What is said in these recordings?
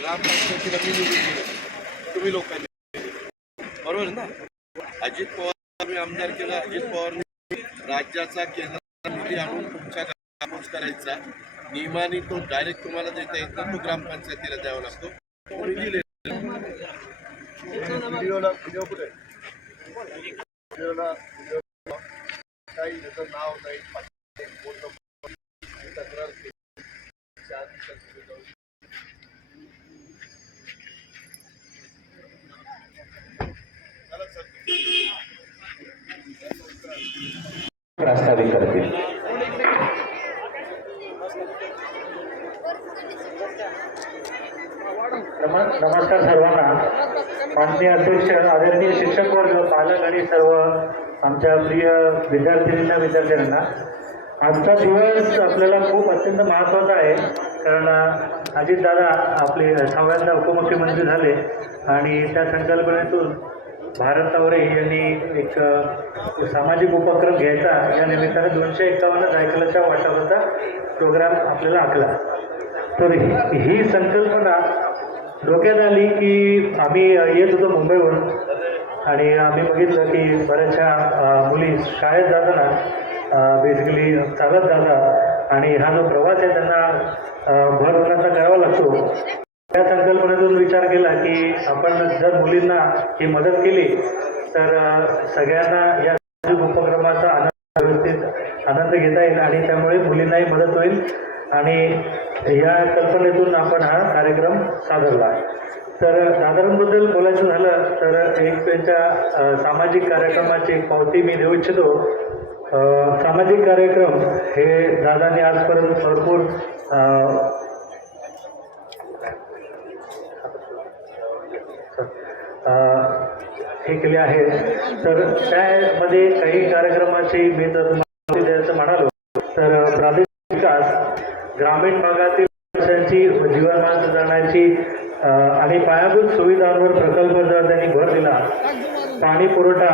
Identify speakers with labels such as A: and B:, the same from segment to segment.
A: ग्रामपंचायतीला मी निवडून दिलं तुम्ही लोकांनी बरोबर ना? अजित पवार आमदार केला अजित पवारने राज्याचा केंद्र निधी आणून तुमच्या कापूस करायचा. नियमाने तो डायरेक्ट तुम्हाला देता येत तो ग्रामपंचायतीला द्यावा लागतो. तुम्ही दिले
B: काही त्याचं नाव नाही नाही, तक्रार केली चार दिवसात पुढे जाऊ. चला सर.
C: प्रास्ताविक करतील.
D: नमस्कार सर्वांना. माननीय अध्यक्ष आदरणीय शिक्षक वर्ग पालक आणि सर्व आमच्या प्रिय विद्यार्थिनींना विद्यार्थ्यांना. आजचा दिवस आपल्याला खूप अत्यंत महत्त्वाचा आहे. कारण अजितदादा आपले सहाव्यांदा उपमुख्यमंत्री झाले आणि त्या संकल्पनेतून भारत तावरे यांनी एक सामाजिक उपक्रम घ्यायचा. या निमित्ताने दोनशे एकावन्न सायकलच्या वाटपाचा प्रोग्राम आपल्याला आखला. तर ही संकल्पना डोक्यात आली की आम्ही येत होतो मुंबईवरून. आणि आम्ही बघितलं की बऱ्याचशा मुली शाळेत जाताना बेसिकली चालत जातात. आणि हा जो प्रवास आहे त्यांना भर करावा लागतो. या संकल्पनेतून विचार केला की आपण जर मुलींना ही मदत केली तर सगळ्यांना या उपक्रमाचा आनंद व्यवस्थित आनंद घेता येईल आणि त्यामुळे मुलींनाही मदत होईल आणि या कल्पनेतून आपण हा कार्यक्रम साधरला तर दादरांबद्दल बोलायचं झालं तर एक त्यांच्या सामाजिक कार्यक्रमाची पावती मी देऊ इच्छितो. सामाजिक कार्यक्रम हे दादाने आजपर्यंत भरपूर फेकले हे आहेत. तर त्यामध्ये काही कार्यक्रमाची मी जर माहिती द्यायचं म्हणालो. तर प्रादेशिक विकास ग्रामीण भागातील लोकांची जीवनमान सुधारण्याची आणि पायाभूत सुविधांवर प्रकल्प जर त्यांनी भर दिला पाणी पुरवठा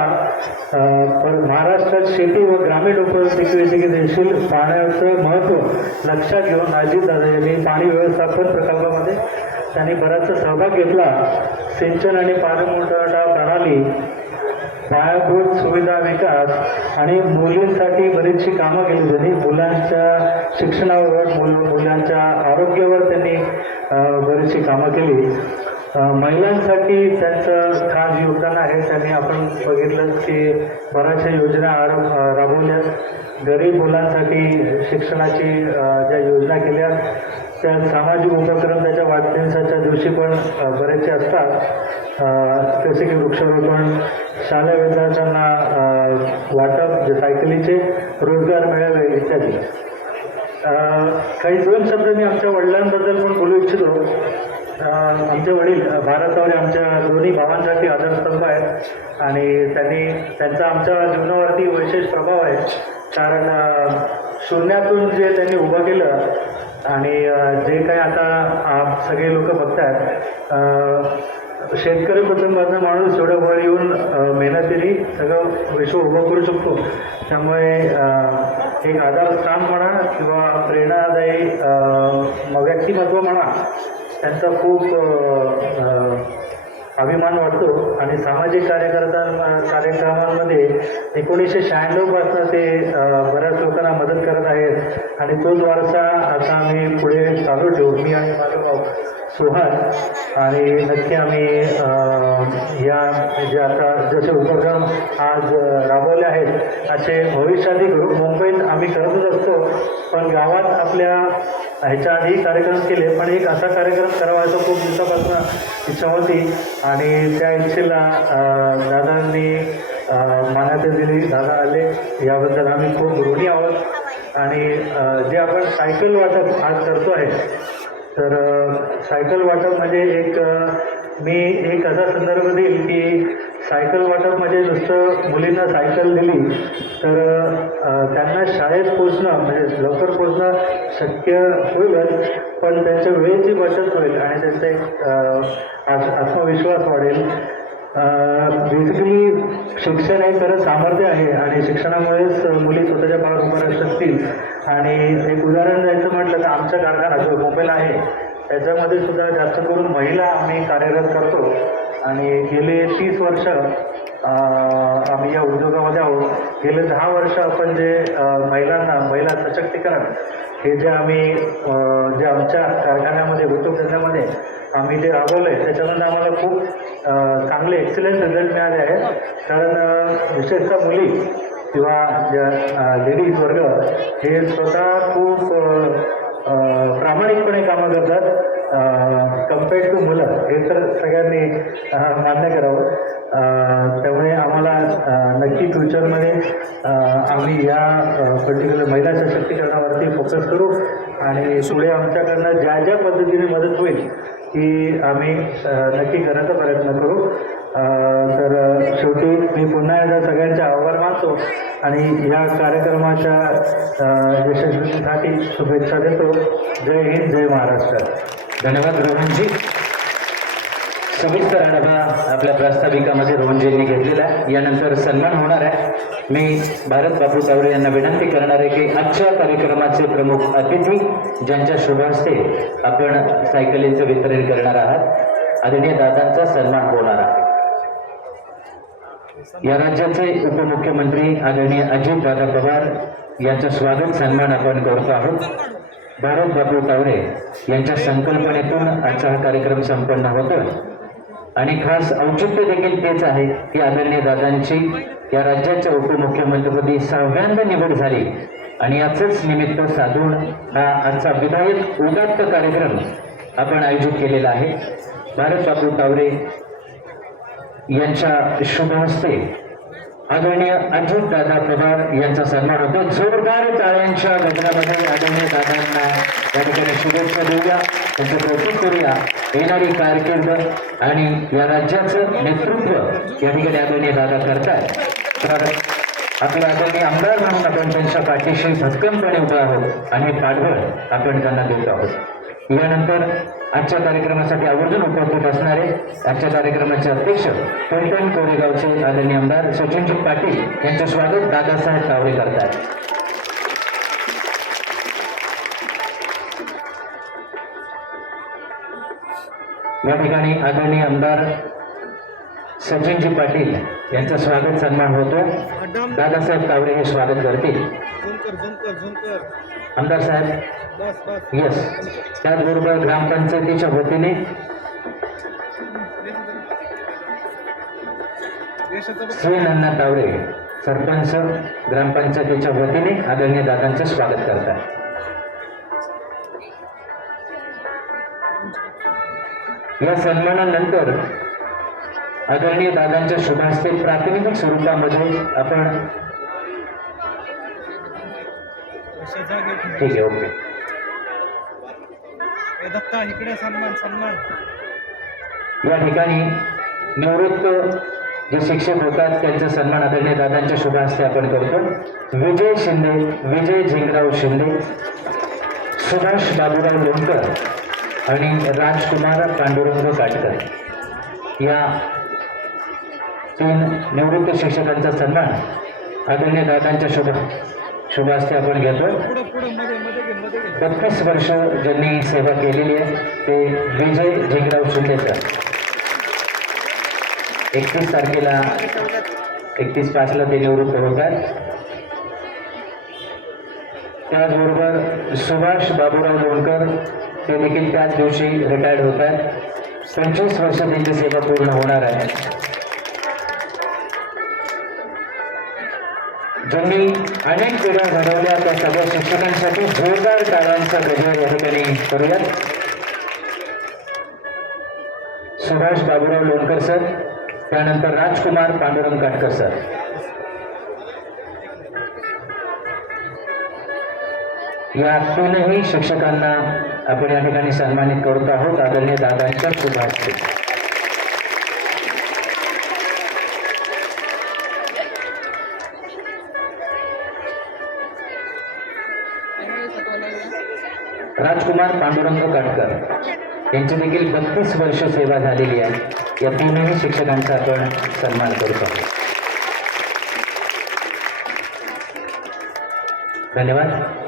D: महाराष्ट्रात शेती व ग्रामीण उपजीविकेचे देखील पाण्याचं महत्त्व लक्षात घेऊन अजितदादा यांनी पाणी व्यवस्थापन प्रकल्पामध्ये त्यांनी बराचसा सहभाग घेतला. सिंचन आणि पाणी प्रणाली पायाभूत सुविधा विकास आणि मुलींसाठी बरीचशी कामं केली त्यांनी. मुलांच्या शिक्षणावर मुल मुलांच्या आरोग्यावर त्यांनी बरीचशी कामं केली. महिलांसाठी त्यांचं खास योगदान आहे. त्यांनी आपण बघितलं की बऱ्याचशा योजना आर- राबवल्या. गरीब मुलांसाठी शिक्षणाची ज्या योजना केल्या त्या सामाजिक उपक्रम त्याच्या वाढदिवसाच्या दिवशी पण बरेचसे असतात. जसे की वृक्षारोपण शालेय विद्यार्थ्यांना वाटप जे सायकलीचे रोजगार मिळावे इत्यादी. काही दोन शब्द मी आमच्या वडिलांबद्दल पण बोलू इच्छितो. आमचे वडील भारतावर आमच्या दोन्ही भावांसाठी आधारस्तंभ आहेत. आणि त्यांनी त्यांचा आमच्या जीवनावरती विशेष प्रभाव आहे. कारण शून्यातून जे त्यांनी उभं केलं आणि जे काही आता सगळे लोक बघतात शेतकरी कुटुंबाचा माणूस एवढं वर येऊन मेहनतीने सगळं विश्व उभं करू शकतो. त्यामुळे एक आधारस्थान म्हणा किंवा प्रेरणादायी व्यक्तिमत्व म्हणा त्यांचा खूप अभिमान वाटतो आणि सामाजिक कार्यकर्ता कार्यक्रमांमध्ये एकोणीसशे शहाण्णवपासून ते बऱ्याच लोकांना मदत करत आहेत. आणि तोच वारसा आता आम्ही पुढे चालू ठेवू मी आणि माझं सुहास आणि नक्की आम्ही या जे आता जसे उपक्रम आज राबवले आहेत असे भविष्यातील करू मुंबईत आम्ही करतच असतो. पण गावात आपल्या ह्याच्या आधी कार्यक्रम केले पण एक असा कार्यक्रम करावा असं खूप दिवसापासून इच्छा होती. आणि त्या इच्छेला दादांनी मान्यता दिली. दादा आले. याबद्दल आम्ही खूप ऋणी आहोत. आणि जे आपण सायकल वाटप आज करतो आहे तर सायकल वाटप म्हणजे एक मी एक असा संदर्भ देईल की सायकल वाटप म्हणजे नुसतं मुलींना सायकल दिली तर त्यांना शाळेत पोचणं म्हणजे लवकर पोचणं शक्य होईलच पण त्यांच्या वेळेची बचत होईल आणि त्यांचा एक आत्म- आत्मविश्वास वाढेल. बेसिकली शिक्षण हे खरं सामर्थ्य आहे आणि शिक्षणामुळेच मुली स्वतःच्या पावर उभं राहू शकतील. आणि एक उदाहरण द्यायचं म्हटलं तर आमच्या कारखाना जो मोबाईल आहे त्याच्यामध्ये सुद्धा जास्त करून महिला आम्ही कार्यरत करतो. आणि गेले तीस वर्ष आम्ही या उद्योगामध्ये आहोत. गेले दहा वर्ष आपण जे महिलांना महिला सशक्तीकरण हे जे आम्ही जे आमच्या कारखान्यामध्ये उद्योग धंद्यामध्ये आम्ही जे राबवलं आहे त्याच्यामध्ये आम्हाला खूप चांगले एक्सिलेंट रिझल्ट मिळाले आहेत. कारण विशेषतः मुली किंवा ज्या लेडीज वर्ग हे स्वतः खूप प्रामाणिकपणे कामं करतात. कम्पेअर्ड टू मुलं हे तर सगळ्यांनी मान्य करावं. त्यामुळे आम्हाला नक्की फ्युचरमध्ये आम्ही या पर्टिक्युलर महिला सशक्तीकरणावरती फोकस करू आणि पुढे आमच्याकडनं ज्या ज्या पद्धतीने मदत होईल ती आम्ही नक्की करण्याचा प्रयत्न करू. तर शेवटी मी पुन्हा एकदा सगळ्यांचे आभार मानतो आणि या कार्यक्रमाच्या यशस्वीसाठी शुभेच्छा देतो. जय हिंद जय महाराष्ट्र.
C: धन्यवाद रोहनजी सविस्तर आढावा आपल्या प्रास्ताविकामध्ये रोहनजींनी घेतलेला आहे. यानंतर सन्मान होणार आहे. मी भारत बापू तावरे यांना विनंती करणार आहे की आजच्या कार्यक्रमाचे प्रमुख अतिथी ज्यांच्या शुभास्ते आपण सायकलींचं वितरण करणार आहात आदरणीय दादांचा सन्मान होणार आहे. या राज्याचे उपमुख्यमंत्री आदरणीय अजित दादा पवार यांचं स्वागत सन्मान आपण करतो आहोत. भारत बापू तावरे यांच्या संकल्पनेतून आजचा हा कार्यक्रम संपन्न होतो आणि खास औचित्य देखील तेच आहे की आदरणीय दादांची या राज्याच्या उपमुख्यमंत्रीपदी सहाव्यांदा निवड झाली. आणि याचंच निमित्त साधून हा आजचा विधायक उदात्त कार्यक्रम आपण आयोजित केलेला आहे. भारत बापू तावरे यांच्या शुभ हस्ते आदरणीय अर्जुन दादा पवार यांचा सन्मान होतो. जोरदार टाळ्यांच्या गजरामध्ये आदरणीय दादांना या ठिकाणी शुभेच्छा देऊया. त्यांचं कौतुक करूया. येणारी कारकीर्द आणि या राज्याचं नेतृत्व या ठिकाणी आदरणीय दादा करतात तर आपले आदरणीय आमदार म्हणून आपण त्यांच्या पाठीशी भक्कमपणे उभे आहोत आणि पाठबळ आपण त्यांना देत आहोत. यानंतर आजच्या कार्यक्रमासाठी आवर्जून उपस्थित असणारे आजच्या कार्यक्रमाचे अध्यक्ष पैठण कोरेगावचे आदरणीय आमदार सचिनजी पाटील यांचं स्वागत दादासाहेब तावरे करतात. या ठिकाणी आदरणीय आमदार सचिनजी पाटील यांचं स्वागत सन्मान होतो. दादासाहेब तावरे हे स्वागत करतील. आमदार साहेब येस त्याचबरोबर ग्रामपंचायतीच्या वतीने श्री नन्ना तावरे सरपंच ग्रामपंचायतीच्या वतीने आदरणीय दादांचं स्वागत करतात. या सन्मानानंतर आदरणीय दादांच्या शुभास्ते प्रातिनिधिक स्वरूपामध्ये आपण ठीक आहे ओके.
B: दत्ता इकडे सन्मान सन्मान.
C: या ठिकाणी निवृत्त जे शिक्षक होतात त्यांचा सन्मान आदरणीय दादांच्या शुभ हस्ते आपण करतो. विजय शिंदे विजय झिंगराव शिंदे सुभाष बाबूराव लोणकर आणि राजकुमार पांडुरंग काटकर. या तीन निवृत्त शिक्षकांचा सन्मान आदरणीय दादांच्या शुभ शुभ हस्ते आपण घेतो बत्तीस वर्ष ज्यांनी सेवा केलेली आहे ते विजय झिंगराव शिंदे सर एकतीस तारखेला एकतीस पाचला ते निवृत्त होतात त्याचबरोबर सुभाष बाबूराव लोणकर ते देखील त्याच दिवशी रिटायर्ड होतात पंचवीस वर्ष त्यांची सेवा पूर्ण होणार आहे. ज्यांनी अनेक पिढ्या घडवल्या त्या सगळ्या शिक्षकांसाठी जोरदार टाळ्यांचा गजर या ठिकाणी करूयात. सुभाष बाबूराव लोणकर सर त्यानंतर राजकुमार पांडुरंग काटकर सर. या तीनही शिक्षकांना आपण या ठिकाणी सन्मानित करत आहोत. आदरणीय दादांच्या शुभ राजकुमार पांडुरंग काटकर. यांची देखील बत्तीस वर्ष सेवा झालेली आहे. या तीनही शिक्षकांचा आपण सन्मान करतो. आहोत धन्यवाद.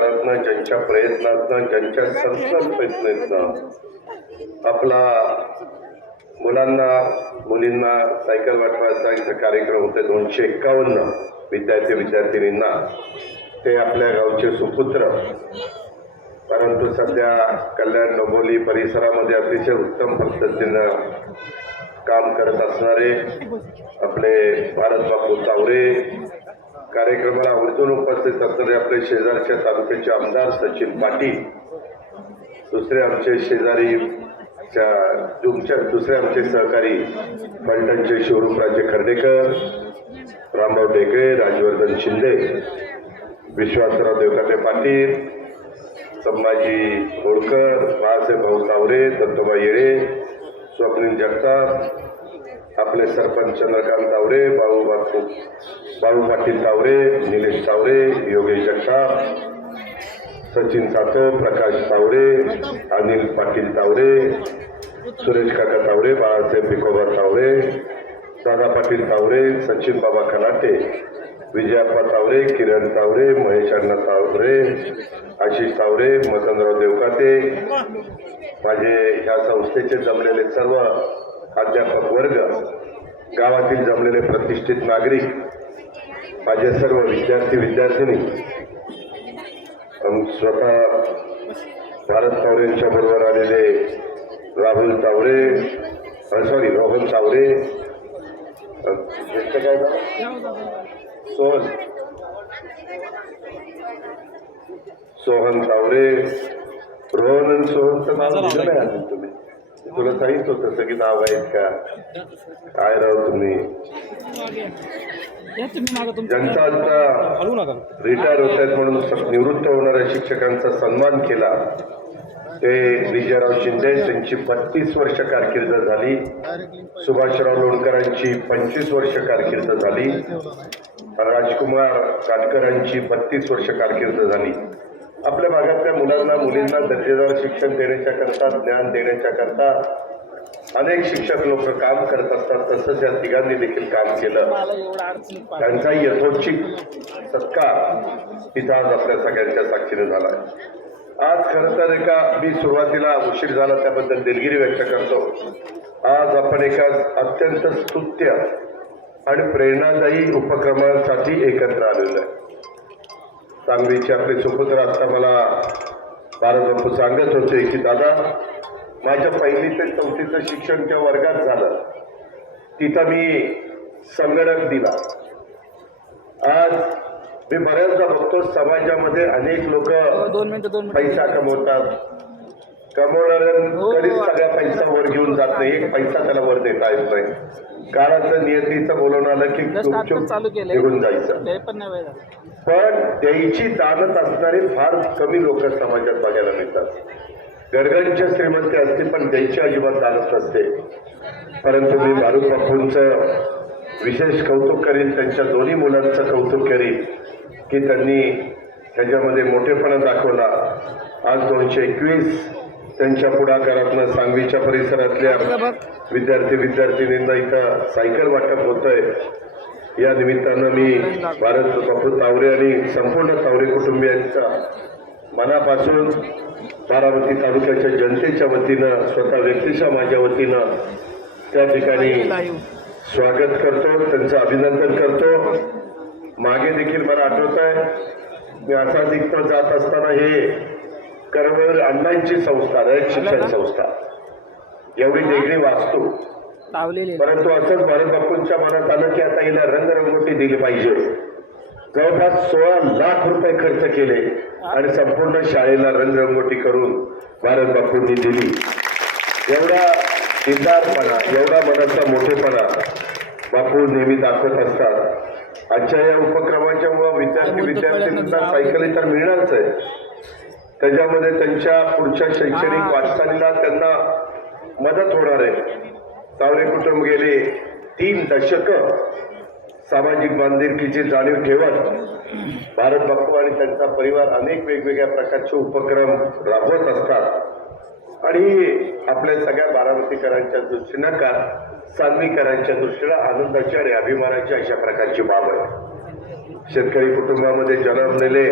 B: ज्यांच्या ज्यांच्या प्रयत्नातनं ज्यांच्या संकल्पनेतनं आपला मुलांना मुलींना सायकल वाटवायचा इथं कार्यक्रम होते दोनशे एक्कावन्न विद्यार्थी विद्यार्थिनींना. ते आपल्या गावचे सुपुत्र. परंतु सध्या कल्याण डोंबोली परिसरामध्ये अतिशय उत्तम पद्धतीनं काम करत असणारे आपले भारतबापू तावरे कार्यक्रमाला आवर्जून उपस्थित असणारे आपले शेजारच्या तालुक्याचे आमदार सचिन पाटील दुसरे आमचे शेजारी तुमच्या दुसरे आमचे सहकारी फलटणचे शिवरूपराजे खर्डेकर रामराव ढेकळे राजवर्धन शिंदे विश्वासराव देवकाते पाटील संभाजी होळकर बाळासाहेब भाऊ तावरे दत्तोबा येळे स्वप्नील जगताप आपले सरपंच चंद्रकांत तावरे बाळू बापू बाळू पाटील तावरे निलेश तावरे योगेश जगताप सचिन सातव प्रकाश तावरे अनिल पाटील तावरे सुरेश काका तावरे बाळासाहेब पिकोबा तावरे दादा पाटील तावरे सचिन बाबा खलाटे विजयाप्पा तावरे किरण तावरे महेश अण्णा तावरे आशिष तावरे मदनराव देवकाते. माझे ह्या संस्थेचे जमलेले सर्व अध्यापक वर्ग गावातील जमलेले प्रतिष्ठित नागरिक माझे सर्व विद्यार्थी विद्यार्थिनी स्वतः भारत तावरेंच्या बरोबर आलेले राहुल तावरे सॉरी रोहन तावरे काय सोहन. सोहन तावरे रोहन दिलं नाही अजून तुम्ही. तुला सांगितलं होतं सगळी नाव आहेत का? काय राव तुम्ही? ज्यांचा आता रिटायर होत आहेत म्हणून निवृत्त होणाऱ्या शिक्षकांचा सन्मान केला. ते विजयराव शिंदे त्यांची बत्तीस वर्ष कारकीर्द झाली. सुभाषराव लोणकरांची पंचवीस वर्ष कारकीर्द झाली. राजकुमार काटकरांची बत्तीस वर्ष कारकीर्द झाली. आपल्या भागातल्या मुलांना मुलींना दर्जेदार शिक्षण देण्याच्या करता ज्ञान देण्याच्या करता अनेक शिक्षक लोक काम करत असतात. तसंच या तिघांनी देखील काम केलं. त्यांचा यथोचित सत्कार इथं आज आपल्या सगळ्यांच्या साक्षीने झाला आज खरं तर एका मी सुरुवातीला उशीर झाला त्याबद्दल दिलगिरी व्यक्त करतो. आज आपण एका अत्यंत स्तुत्य आणि प्रेरणादायी उपक्रमासाठी एकत्र आलेलो आहे. सांगलीचे आपले सुपुत्र आता मला भारत बापू सांगत होते की दादा माझ्या पहिली ते चौथीचं शिक्षण ज्या वर्गात झालं. तिथं मी संगणक दिला. आज मी बऱ्याचदा बघतो समाजामध्ये अनेक लोक
E: मिनिटं.
B: पैसा कमवतात. कमवणाऱ्यांकडे सगळा पैसा वर घेऊन जात नाही. एक पैसा त्याला वर देता येत नाही. काळाचं नियतीचं बोलवून आलं की. निघून जायचं.
E: पण
B: द्यायची जाणत असणारे फार कमी लोक समाजात बघायला मिळतात. गरगंच्या श्रीमंती असते पण द्यायची अजिबात जाणत नसते. परंतु मी बारू बापूंचं विशेष कौतुक करीन त्यांच्या दोन्ही मुलांचं कौतुक करीन की त्यांनी ह्याच्यामध्ये मोठेपणा दाखवला. आज दोनशे एकवीस त्यांच्या पुढाकारातनं सांगवीच्या परिसरातल्या विद्यार्थी विद्यार्थिनींना इथं सायकल वाटप होतंय. या निमित्तानं मी भारत बापू तावरे आणि संपूर्ण तावरे कुटुंबियांचा मनापासून बारामती तालुक्याच्या जनतेच्या वतीनं स्वतः व्यक्तीच्या माझ्या वतीनं त्या ठिकाणी स्वागत करतो त्यांचं अभिनंदन करतो. मागे देखील मला आठवत आहे मी असाच इथं जात असताना हे करवळ अण्णांची संस्था रयत शिक्षण संस्था. एवढी देगडी वाचतो परंतु असंच भारत बापूंच्या मनात आलं की आता हिला रंगरंगोटी दिली पाहिजे. जवळपास सोळा लाख रुपये खर्च केले आणि संपूर्ण शाळेला रंगरंगोटी करून भारत बापूंनी दिली. एवढा दिलदारपणा एवढा मनाचा मोठेपणा बापू नेहमी दाखवत असतात. आजच्या या उपक्रमाच्या मुळे विद्यार्थी विद्यार्थ्यांना सायकली तर मिळणारच आहे. त्याच्यामध्ये त्यांच्या पुढच्या शैक्षणिक वाटचालीला त्यांना मदत होणार आहे. तावरे कुटुंब गेले तीन दशक सामाजिक बांधिलकीची जाणीव ठेवत भारत बापू आणि त्यांचा परिवार अनेक वेगवेगळ्या प्रकारचे उपक्रम राबवत असतात. आणि आपल्या सगळ्या बारामतीकरांच्या दृष्टीनं का सांगलीकरांच्या दृष्टीला आनंदाची आणि अभिमानाची अशा प्रकारची बाब आहे. शेतकरी कुटुंबामध्ये जन्मलेले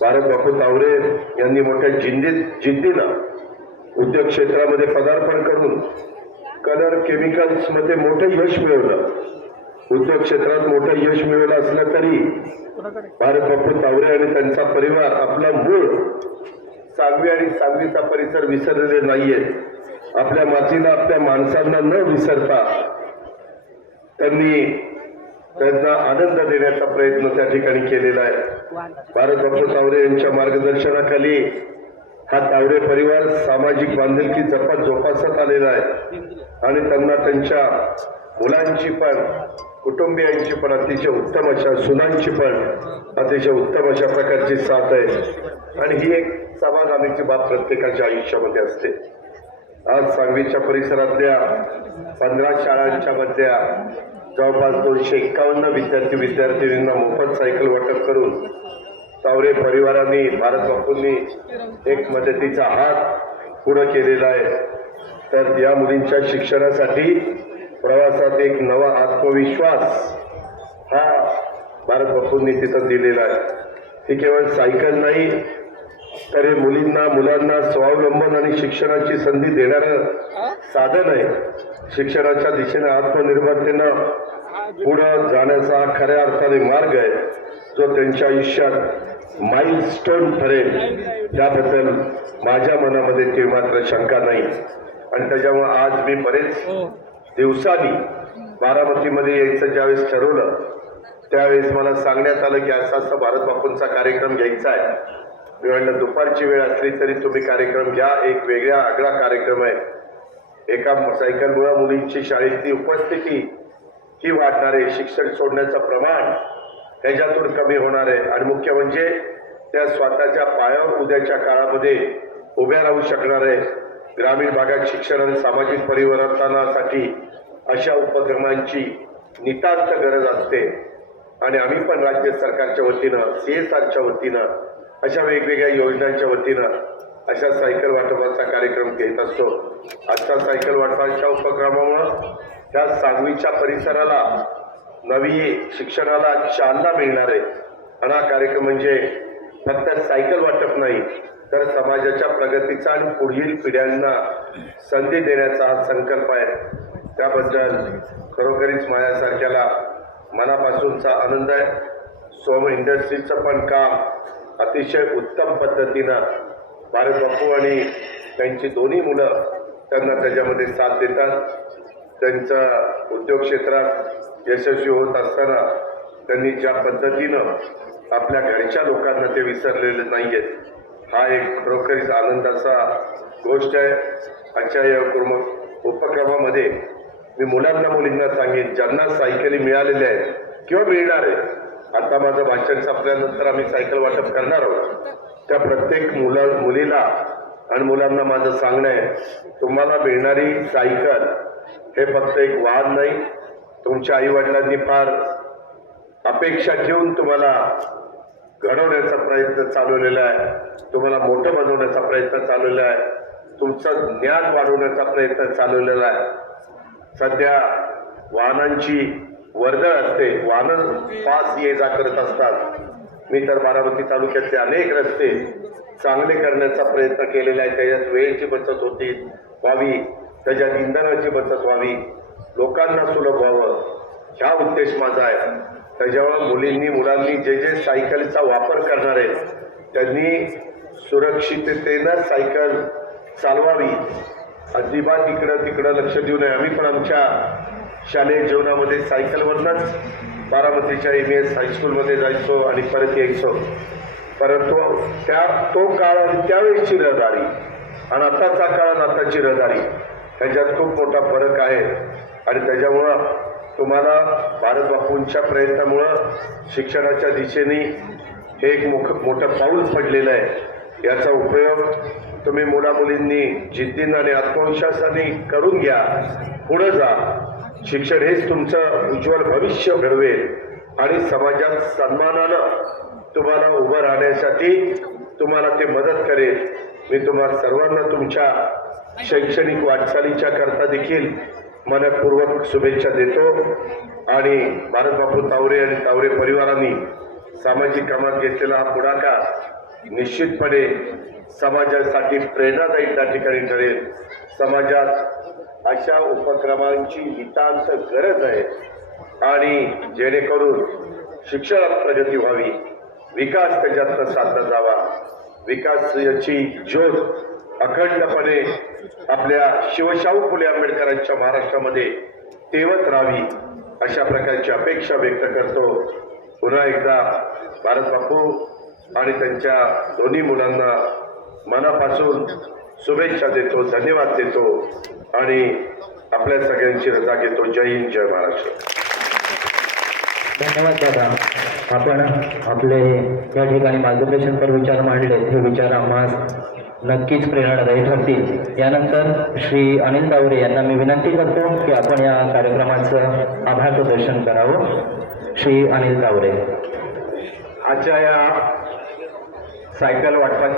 B: भारत बापू तावरे यांनी मोठ्या जिंदीत जिद्दीनं उद्योग क्षेत्रामध्ये पदार्पण करून कलर केमिकल्समध्ये मोठं यश मिळवलं. उद्योग क्षेत्रात मोठं यश मिळवलं असलं तरी भारत बापू तावरे आणि त्यांचा परिवार आपला मूळ सांगवी आणि सांगवीचा परिसर विसरलेले नाहीये. आपल्या मातीला आपल्या माणसांना न विसरता त्यांनी त्यांचा आनंद देण्याचा प्रयत्न त्या ठिकाणी केलेला आहे. भारत बापू तावरे यांच्या मार्गदर्शनाखाली हा तावरे परिवार सामाजिक बांधिलकी जपत जोपासत आलेला आहे. आणि त्यांना त्यांच्या मुलांची पण कुटुंबियांची पण अतिशय उत्तम अशा सुनांची पण अतिशय उत्तम अशा प्रकारची साथ आहे. आणि ही एक समाधानाची बाब प्रत्येकाच्या आयुष्यामध्ये असते. आज सांगलीच्या परिसरातल्या पंधरा शाळांच्या मधल्या जवळपास दोनशे एक्कावन्न विद्यार्थी विद्यार्थिनींना मोफत सायकल वाटप करून तावरे परिवारांनी भारत बापूंनी एक मदतीचा हात पुढं केलेला आहे. तर या मुलींच्या शिक्षणासाठी प्रवासात एक नवा आत्मविश्वास हा भारत बापूंनी तिथं दिलेला आहे. ती केवळ सायकल नाही तर हे मुलींना मुलांना स्वावलंबन आणि शिक्षणाची संधी देणारं साधन आहे. शिक्षणाच्या दिशेने आत्मनिर्भरतेनं पुढं जाण्याचा हा खऱ्या अर्थाने मार्ग आहे. जो त्यांच्या आयुष्यात माइल स्टोन ठरेल याबद्दल माझ्या मनामध्ये ते मात्र शंका नाही. आणि त्याच्यामुळे आज मी बरेच दिवसांनी बारामतीमध्ये यायचं ज्यावेळेस ठरवलं त्यावेळेस मला सांगण्यात आलं की असा असा भारत बापूंचा कार्यक्रम घ्यायचा आहे. मी दुपारची वेळ असली तरी तुम्ही कार्यक्रम घ्या. एक वेगळा आगळा कार्यक्रम आहे. एका सायकलमुळे मुलींची शाळेतली उपस्थिती ही वाढणार आहे शिक्षण सोडण्याचं प्रमाण त्याच्यातून कमी होणार आहे. आणि मुख्य म्हणजे त्या स्वतःच्या पायावर उद्याच्या काळामध्ये उभ्या राहू शकणार आहे. ग्रामीण भागात शिक्षण आणि सामाजिक परिवर्तनासाठी अशा उपक्रमांची नितांत गरज असते. आणि आम्ही पण राज्य सरकारच्या वतीनं सी एस आरच्या वतीनं अशा वेगवेगळ्या योजनांच्या वतीनं अशा सायकल वाटपाचा कार्यक्रम घेत असतो. आजच्या सायकल वाटपाच्या उपक्रमामुळं त्या सांगवीच्या परिसराला नवी शिक्षणाला चालना मिळणार आहे. आणि हा कार्यक्रम म्हणजे फक्त सायकल वाटप नाही तर समाजाच्या प्रगतीचा आणि पुढील पिढ्यांना संधी देण्याचा हा संकल्प आहे. त्याबद्दल खरोखरीच माझ्यासारख्याला मनापासूनचा आनंद आहे. सोम इंडस्ट्रीचं पण काम अतिशय उत्तम पद्धतीनं भारत बापू आणि त्यांची दोन्ही मुलं त्यांना त्याच्यामध्ये साथ देतात. त्यांचं उद्योग क्षेत्रात यशस्वी होत असताना त्यांनी ज्या पद्धतीनं आपल्या घरच्या लोकांना ते विसरलेले नाही आहेत हा एक खरोखरीच आनंदाचा गोष्ट आहे. आजच्या या कुर्म उपक्रमामध्ये मी मुलांना मुलींना सांगेन ज्यांना सायकली मिळालेल्या आहेत किंवा मिळणार आहे आता माझं भाषण संपल्यानंतर आम्ही सायकल वाटप करणार आहोत. त्या प्रत्येक मुला मुलीला आणि मुलांना माझं सांगणं आहे तुम्हाला मिळणारी सायकल हे फक्त एक वाहन नाही तुमच्या आईवडिलांनी फार अपेक्षा ठेवून तुम्हाला घडवण्याचा प्रयत्न चालवलेला आहे तुम्हाला मोठं बनवण्याचा प्रयत्न चालवलेला आहे तुमचं ज्ञान वाढवण्याचा प्रयत्न चालवलेला आहे. सध्या वाहनांची वर्दळ असते वाहन पास ये जा करत असतात. मी तर बारामती तालुक्यातले अनेक रस्ते चांगले करण्याचा प्रयत्न केलेला आहे. त्याच्यात वेळेची बचत होती व्हावी. त्याच्यात इंधनाची बचत व्हावी. लोकांना सुलभ व्हावं. ह्या उद्देश माझा आहे. त्याच्यामुळं मुलींनी मुलांनी जे जे सायकलचा वापर करणार आहेत त्यांनी सुरक्षिततेनं सायकल चालवावी. अजिबात इकडं तिकडं लक्ष देऊ नये. आम्ही पण आमच्या शालेय जीवनामध्ये सायकलवरनंच बारामतीच्या एम एस हायस्कूलमध्ये जायचो आणि परत यायचो. परंतु त्या तो काळ आणि त्यावेळेसची रहदारी आणि आताचा काळ आणि आताची रहदारी ह्याच्यात खूप मोठा फरक आहे. आणि त्याच्यामुळं तुम्हाला भारत बापूंच्या प्रयत्नामुळं शिक्षणाच्या दिशेने हे एक मोठ मोठं पाऊल पडलेलं आहे. याचा उपयोग तुम्ही मुलामुलींनी जिद्दीनं आणि आत्मविश्वासाने करून घ्या. पुढं जा. शिक्षण हेच तुमचं उज्ज्वल भविष्य घडवेल. आणि समाजात सन्मानानं तुम्हाला उभं राहण्यासाठी तुम्हाला ते मदत करेल. मी तुम्हा सर्वांना तुमच्या शैक्षणिक वाटचालीच्या करता देखील मनपूर्वक शुभेच्छा देतो. आणि भारतबापू तावरे आणि तावरे परिवारांनी सामाजिक कामात घेतलेला हा पुढाकार निश्चितपणे समाजासाठी प्रेरणादायी त्या ठिकाणी ठरेल. समाजात अशा उपक्रमांची नितांत गरज आहे. आणि जेणेकरून शिक्षणात प्रगती व्हावी विकास त्याच्यातनं साधला जावा. विकास याची ज्योत अखंडपणे आपल्या शिवशाहू फुले आंबेडकरांच्या महाराष्ट्रामध्ये तेवत राहावी अशा प्रकारची अपेक्षा व्यक्त करतो. पुन्हा एकदा भारत बापू आणि त्यांच्या दोन्ही मुलांना मनापासून शुभेच्छा देतो धन्यवाद देतो आणि आपल्या सगळ्यांची रजा घेतो. जय हिंद जय महाराष्ट्र.
C: धन्यवाद दादा. आपण आपले या ठिकाणी मार्गदर्शनपर विचार मांडले. हे विचार आम्हाला नक्कीच प्रेरणादायी ठरतील. यानंतर श्री अनिल तावरे यांना मी विनंती करतो की आपण या कार्यक्रमाचं आभार प्रदर्शन करावं. श्री अनिल तावरे
B: आजच्या या सायकल
E: मोबाईल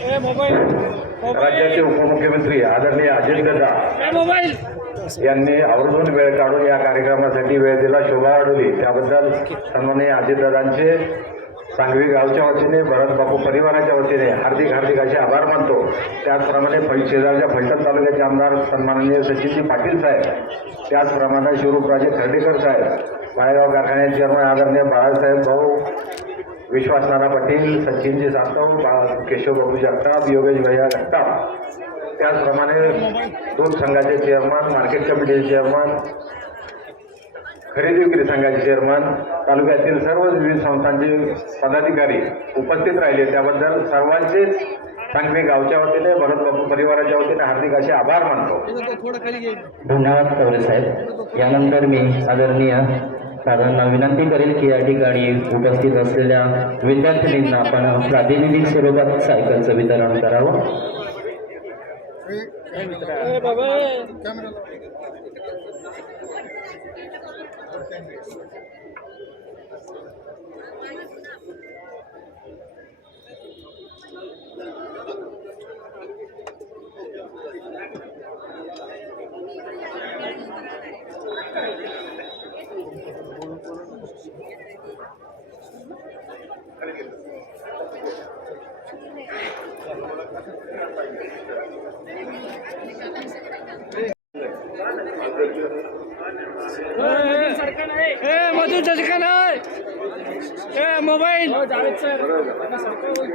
B: राज्याचे उपमुख्यमंत्री आदरणीय अजितदादा
E: ए मोबाईल.
B: यांनी आवर्जून वेळ काढून या कार्यक्रमासाठी वेळ दिला शोभा वाढवली. त्याबद्दल सन्माननीय अजितदादांचे सांगवी गावच्या वतीने भरत बापू परिवाराच्या वतीने हार्दिक हार्दिक असे आभार मानतो. त्याचप्रमाणे फल शेजारच्या फलटण तालुक्याचे आमदार सन्माननीय सचिनजी पाटील साहेब त्याचप्रमाणे शिवरूपराजे खर्डेकर साहेब माळेगाव कारखान्याचे आदरणीय बाळासाहेब भाऊ विश्वास नाना पाटील सचिनजी जाधव बा- केशवबाबू जगताप योगेश भैया जगताप. त्याचप्रमाणे दूध संघाचे चेअरमन मार्केट कमिटीचे चेअरमन खरेदी विक्री संघाचे चेअरमन तालुक्यातील सर्व विविध संस्थांचे पदाधिकारी उपस्थित राहिले. त्याबद्दल सर्वांचेच सांगली गावच्या वतीने भरत बापू परिवाराच्या वतीने हार्दिक असे आभार मानतो.
C: धन्यवाद साहेब. यानंतर मी आदरणीय दादांना विनंती करेल की या ठिकाणी उपस्थित असलेल्या विद्यार्थिनींना आपण प्रातिनिधिक स्वरूपात सायकलचं वितरण करावं
E: Thank you. ए मधु झटका नाही ए मोबाईल जावेद सर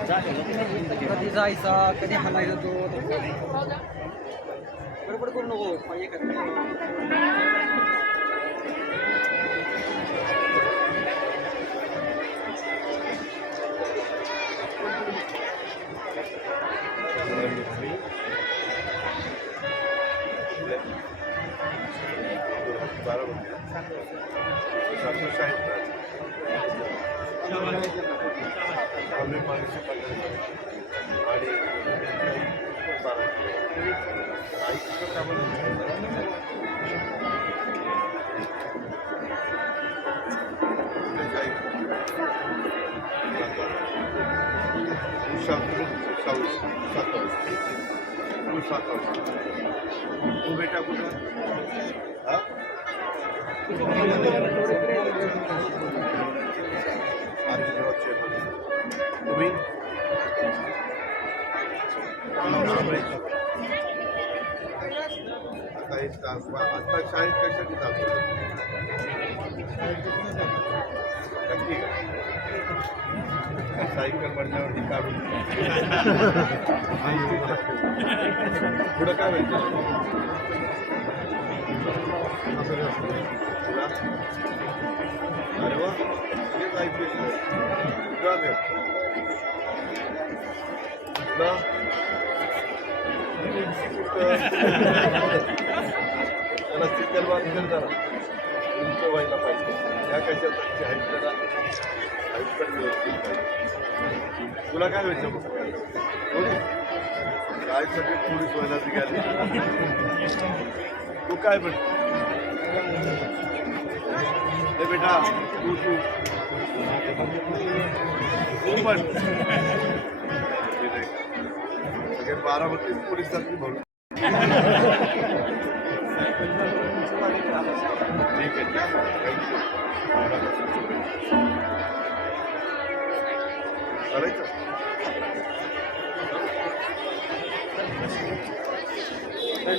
E: कधी जायचा कधी हालायचा तो बरोबर करू नको पाहिजे का?
A: तू बेटा कुठं हा? तुम्ही? आता एक तास आता शाळेत कशाची जातो? नक्की. सायकल म्हणल्यावरती काढून पुढं काय तुला अरे वा तेच ऐकलं तुला तुला त्याला सिग्नल बात कर जरा उंच व्हायला पाहिजे त्या कशासाठी हाईट जरा हाईट पण व्यवस्थित पाहिजे तुला काय व्हायचं काय सगळी पोलीस व्हायला तू काय म्हणतो? ए बेटा तू तू. तू पण. सगळे बारामतीत पोलिसांनी म्हणून ठीक आहे थँक्यू करायचं?
E: एक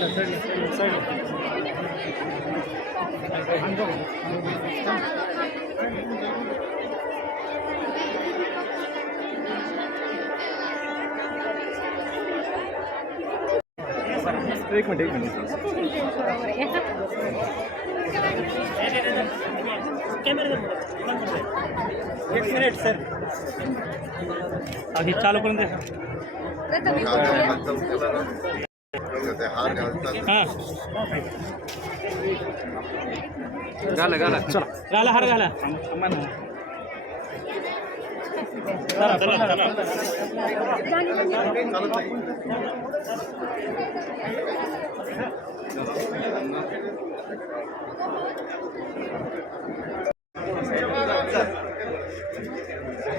E: मिनिट एक मिनिट एक मिनिट सर आधी चालू करून द्या
A: हार घालतात
E: घाला घाला. चला. घाला हार घाला.